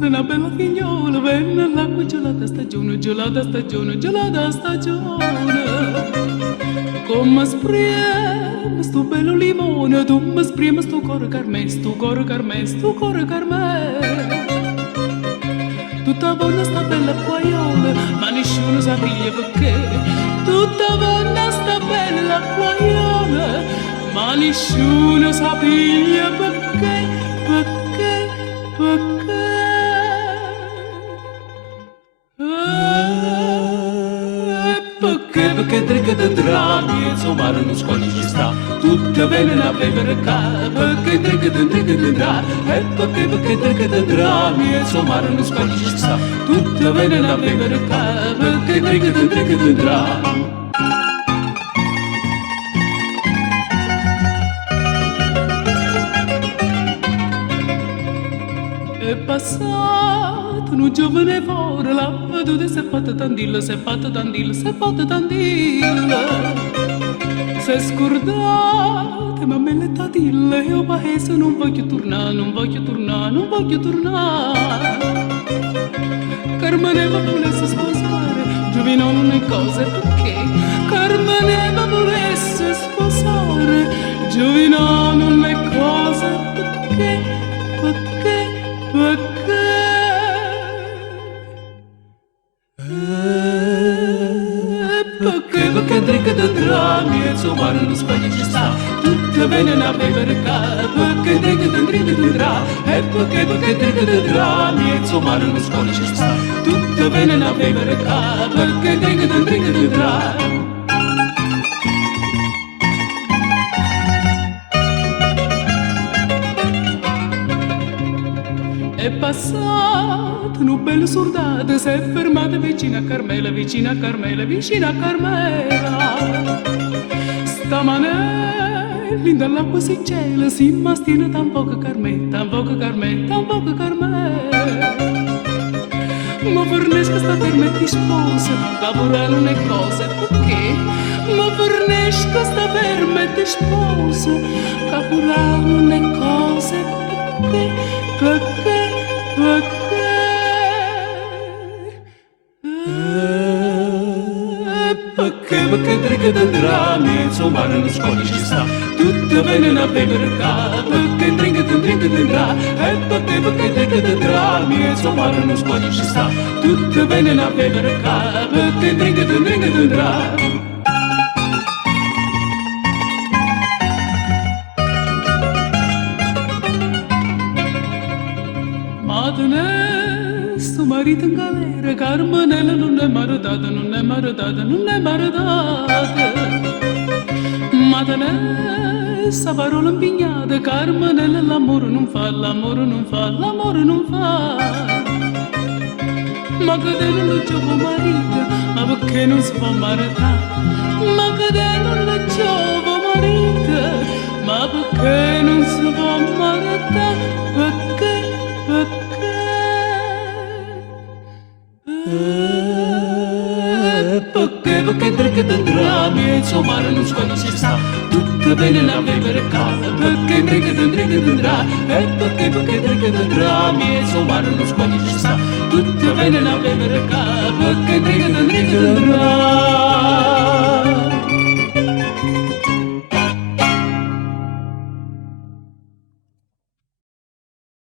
Una bella figliola, venne all'acqua gelata stagione, gelata stagione, gelata stagione. Come spreme sto bello limone, tu mi spreme sto cuore carmè, sto cuore carmè, sto cuore carmè. Tutta buona sta bella acquaiola, ma nessuno sapeva perché. Tutta buona sta bella acquaiola, ma nessuno sapeva perché, perché, perché. Perché dricca da drammi, insomma non scogli ci sta, tutta bene la bevere ca, perché dricca da drammi, e perché dricca da drammi, insomma non scogli ci sta, tutta bene la bevere ca, perché dricca da drammi. È passato un giovane fuori, la veduta si è fatta tandilla, si è fatta tandilla, si è fatta tandilla. Si è scordata, ma me l'è tatilla, io paese non voglio tornare, non voglio tornare, non voglio tornare. Carmine volesse sposare, Giovino non è cosa, perché? Carmine volesse sposare, Giovino non è cosa, perché? Perché? Perché dricca da drammi, insomma non sbagli ci sta, tutta bene la bevere ca, perché dricca da drammi, e perché dricca da drammi, insomma non sbagli ci sta, tutta bene la bevere ca, perché dricca da drammi. È passato un bello soldato, si è fermato vicino a Carmela, vicino a Carmela, vicino a Carmela. Stamanelli dall'acqua si gela, si mastina tampoco Carmela, tampoco Carmela, tampoco Carmela. Ma fornesco sta per me ti sposa, lavorare non è cosa, perché? Ma fornesco sta per me ti sposa, lavorare non è cosa, perché? Perché? Perché dricca da drammi, insomma non scogli ci sta, tutta bene la bevere ca, perché dricca da drammi, e perché dricca da drammi, insomma non scogli ci sta, tutta bene la bevere ca, perché dricca da drammi. Sto marito in galera, Carmenella non è maritata, non è maritata, non è maritata. Madanessa parola impignata, Carmenella l'amore non fa, l'amore non fa, l'amore non fa. Ma che te non c'ho marito, ma perché non si può maritare? Ma che te non c'ho marito, ma perché non si può maritare? Perché? Perché dricca da drammi, insomma non scogli ci sta, tutta bene la bevere ca, perché dricca da drammi, e perché dricca da drammi, insomma non scogli ci sta, tutta bene la bevere ca, perché dricca da drammi.